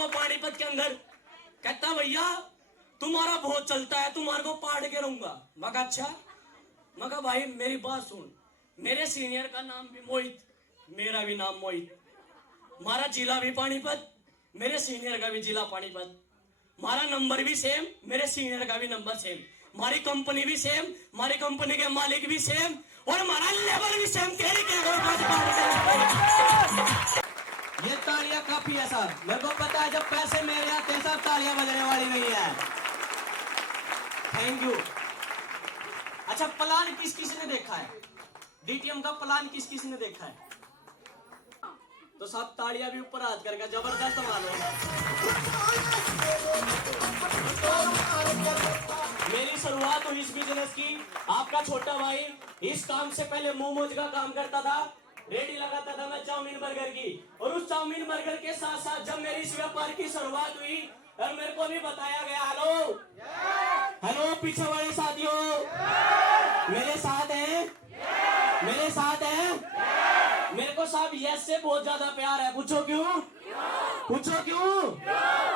को पानीपत के अंदर। कहता भैया तुम्हारा बहुत चलता है, तुम्हारे को पाड़ के रहूंगा। मैं कहा अच्छा। मैं कहा भाई मेरी बात सुन, मेरे सीनियर का नाम भी मोहित, मेरा भी नाम मोहित, हमारा जिला भी पानीपत, मेरे सीनियर का भी जिला पानीपत, हमारा नंबर भी सेम, मेरे सीनियर का भी नंबर सेम, हमारी कंपनी भी सेम, हमारी कंपनी के मालिक भी सेम, और हमारा लेवल भी सेम। तेरी ये तालियां काफी है साहब, मेरे को पता है जब पैसे मेरे आते हैं साहब तालियां बजने वाली नहीं है। Thank you. अच्छा, प्लान किस किस ने देखा है? डीटीएम का प्लान किस किस ने देखा है? तो सब तालियां भी ऊपर हाथ करके जबरदस्त मानो। मेरी शुरुआत हुई इस बिजनेस की, आपका छोटा भाई इस काम से पहले मोमोज का काम करता था, रेडी लगाता था मैं चाउमीन बर्गर की, और उस चाउमीन बर्गर के साथ साथ जब मेरी इस व्यापार की शुरुआत हुई और मेरे को भी बताया गया, हेलो हेलो पीछे वाले साथियों मेरे साथ हैं, मेरे साथ हैं। मेरे को साहब यस से बहुत ज्यादा प्यार है, पूछो क्यों? पूछो क्यों?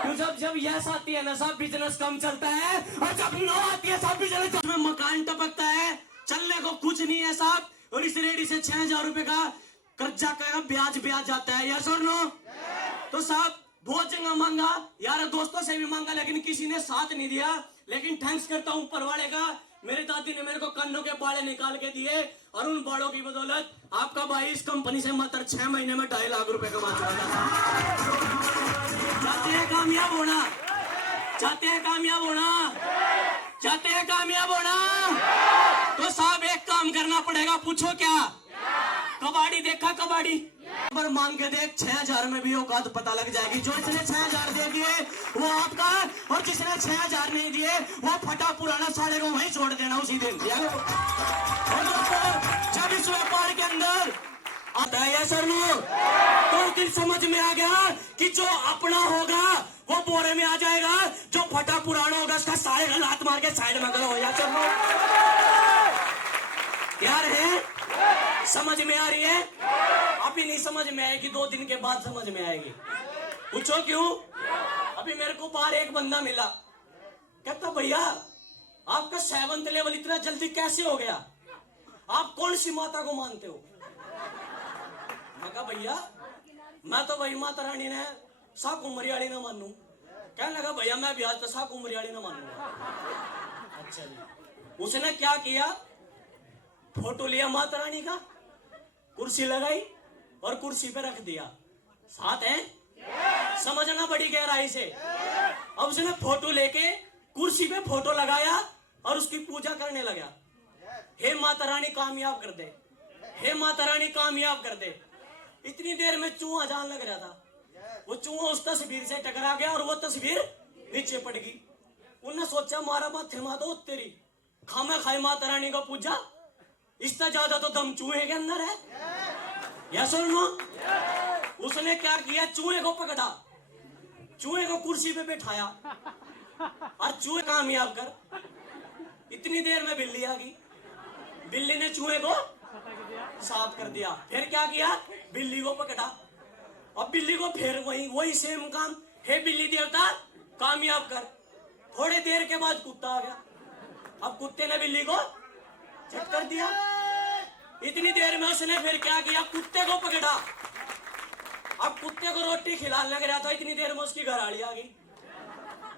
क्यों जब यस आती है ना साहब बिजनेस कम चलता है, और जब नो आती है साहब बिजनेस में मकान टपकता है, चलने को कुछ नहीं है साहब। और इस रेडी से 6000 रुपए का कर्जा का ब्याज जाता है, यस और नो? तो साहब बहुत जगह मांगा यार, दोस्तों से भी मांगा, लेकिन किसी ने साथ नहीं दिया। लेकिन थैंक्स करता हूँ ऊपर वाले का, मेरे दादी ने मेरे को कानों के बाड़े निकाल के दिए, और उन बाड़ों की बदौलत आपका भाई इस कंपनी से मात्र 6 महीने में 2.5 लाख रुपए कमा चुका था। चाहते हैं कामयाब होना, चाहते हैं कामयाब होना, चाहते हैं कामयाब होना, तो साहब एक काम करना पड़ेगा। पूछो क्या? कबाड़ी देखा? कबाड़ी पर मांग के देख, 6000 में भी औकात पता लग जाएगी। जो इसने 6000 दे दिए वो आपका, और जिसने 6000 नहीं दिए वो फटा पुराना साले को वहीं छोड़ देना उसी दिन। और जब इस व्यापार के अंदर आता है सर नो, तो उस दिन समझ में आ गया कि जो अपना होगा वो बोरे में आ जाएगा, जो फटा पुराना होगा उसका साले का लात मार के साइड में करो हो जाए। यार है समझ में आ रही है? अभी नहीं समझ में आएगी, 2 दिन के बाद समझ में आएगी। पूछो क्यों? अभी मेरे को बाहर एक बंदा मिला, कहता भैया आपका 7th लेवल इतना जल्दी कैसे हो गया, आप कौन सी माता को मानते हो? मैं कहा भैया मैं तो भाई माता रानी ने साकू मरियाली ना मानू। कहने लगा भैया मैं भी आज तो साकू मरियाली ना मानूंगा। अच्छा जी। उसने क्या किया, फोटो लिया माता रानी का, कुर्सी लगाई और कुर्सी पे रख दिया। साथ है? समझना बड़ी गहराई से। अब उसने फोटो लेके कुर्सी पे फोटो लगाया और उसकी पूजा करने लगा। हे माता रानी कामयाब कर दे, हे माता रानी कामयाब कर दे। इतनी देर में चूहा जान लग रहा था, वो चूहा उस तस्वीर से टकरा गया और वो तस्वीर नीचे पड़ गई। उन्होंने सोचा मारा माथे मातो तेरी, खामा खाए माता रानी का पूजा, इससे ज्यादा तो दम चूहे के अंदर है। या सुन लो, उसने क्या किया, चूहे को पकड़ा, चूहे को कुर्सी पे बैठाया और चूहे कामयाब कर। इतनी देर में बिल्ली आ गई, बिल्ली ने चूहे को साफ कर दिया। फिर क्या किया, बिल्ली को पकड़ा, अब बिल्ली को फिर वही सेम काम, हे बिल्ली देवता कामयाब कर। थोड़ी देर के बाद कुत्ता आ गया, अब कुत्ते ने बिल्ली को चट कर दिया। इतनी देर में उसने फिर क्या किया, कुत्ते को पकड़ा, अब कुत्ते को रोटी खिलाने लग रहा था। इतनी देर में उसकी घरवाली आ गई,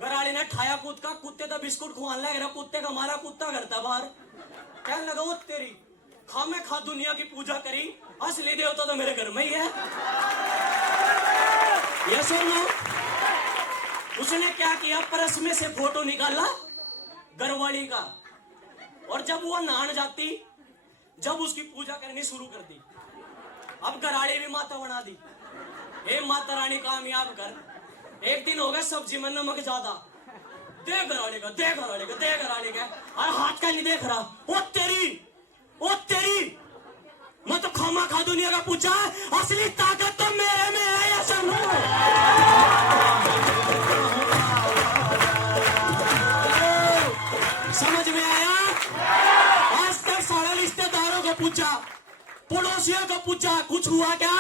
घरवाली ने ठाया कूद का, कुत्ते तो बिस्कुट खुआने लग रहा, कुत्ते का मारा, कुत्ता घर था बाहर। कहने लगा वो तेरी खामे खा दुनिया की पूजा करी, असली देवता तो मेरे घर में ही है। ये सुनो, उसने क्या किया, पर्स में से फोटो निकाला घरवाली का, और जब वो नहाने जाती, जब उसकी पूजा करनी शुरू कर दी। अब घरवाली भी माता बना दी, हे माता रानी कामयाब कर। एक दिन हो गया सब्जी में नमक ज्यादा, दे घरवाली का, दे घरवाली का, दे घरवाली का, अरे हाथ का नहीं देख रहा। ओ तेरी मैं तो खामा खा दुनिया का पूछा, असली ताकत तो मेरे में है। या समझ में आया? आज तक सारे रिश्तेदारों को पूछा, पड़ोसियों को पूछा, कुछ हुआ क्या?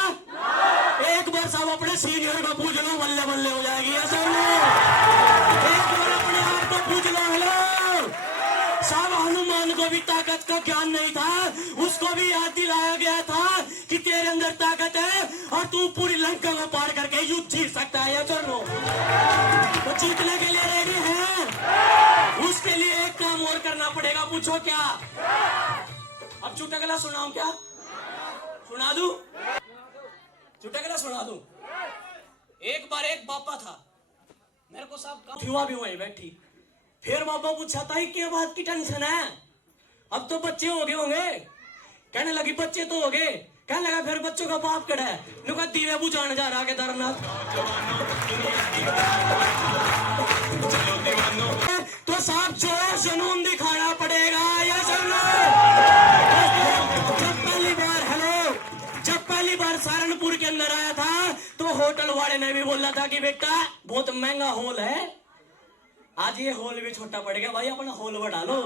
एक बार साहब अपने सीनियर को पूछ लो, बल्ले बल्ले हो जाएगी ऐसा नहीं। एक बार अपने आप को पूछ लो। हेलो साहब, हनुमान को भी ताकत का ज्ञान नहीं था, उसको भी याद दिलाया गया था कि तेरे अंदर ताकत है और तू पूरी लंका को पार करके युद्ध जीत सकता है। चलो तो जीतने के लिए रेडी है, उसके लिए एक काम और करना पड़ेगा। पूछो क्या? अब चुटकुला सुनाऊं क्या? सुना दूं? चुटकुला सुना दूं? एक बार एक बापा था, मेरे को साहब युवा भी वही बैठी। फिर बापा पूछा था क्या बात की टेंशन है? अब तो बच्चे हो गए होंगे। कहने लगी बच्चे तो हो गए। कहने लगा फिर बच्चों का बाप कड़ा है? नुका दीवे बुझाने जा रहा केदारनाथ। तो साहब जो जुनून दिखाना पड़ेगा या जब पहली बार सहारनपुर के अंदर आया था तो होटल वाले ने भी बोला था कि बेटा बहुत महंगा हॉल है, आज ये हॉल भी छोटा पड़ गया, भाई अपना हॉल बढ़ा लो।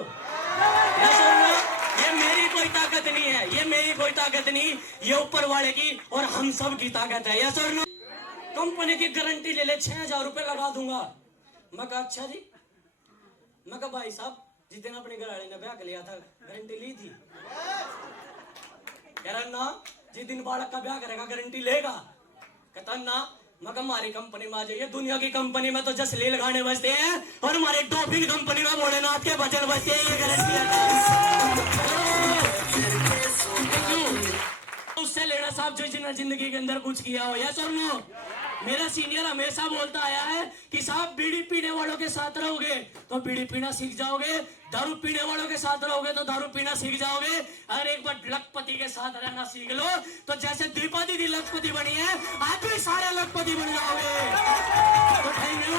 ये मेरी कोई ताकत नहीं है, ये मेरी कोई ताकत नहीं, ये ऊपर वाले की और हम सब की ताकत है। यस और नो? कंपनी की गारंटी ले ले, 6000 रुपए लगा दूंगा। मैं कहा अच्छा जी। मैं कहा भाई साहब जिस दिन अपने घर वाले ने ब्याह लिया था गारंटी ली थी? कह रहा ना, जिस दिन बालक का ब्याह करेगा गारंटी लेगा। कहता ना। मैं हमारी कंपनी में आ जाइए, दुनिया की कंपनी में तो जसलील गाने बजते हैं और हमारे डॉल्फिन कंपनी में भोलेनाथ के भजन बजते हैं, ये गारंटी है। उससे लेना साहब जो जिन्हें जिंदगी के अंदर कुछ किया हो। यस और नो? मेरा सीनियर हमेशा बोलता आया है कि साहब बीड़ी पीने वालों के साथ रहोगे तो बीड़ी पीना सीख जाओगे, दारू पीने वालों के साथ रहोगे तो दारू पीना सीख जाओगे, और एक बार लखपति के साथ रहना सीख लो तो जैसे दीपा दीदी लखपति बनी है आप भी सारे लखपति बन जाओगे। तो थैंक यू।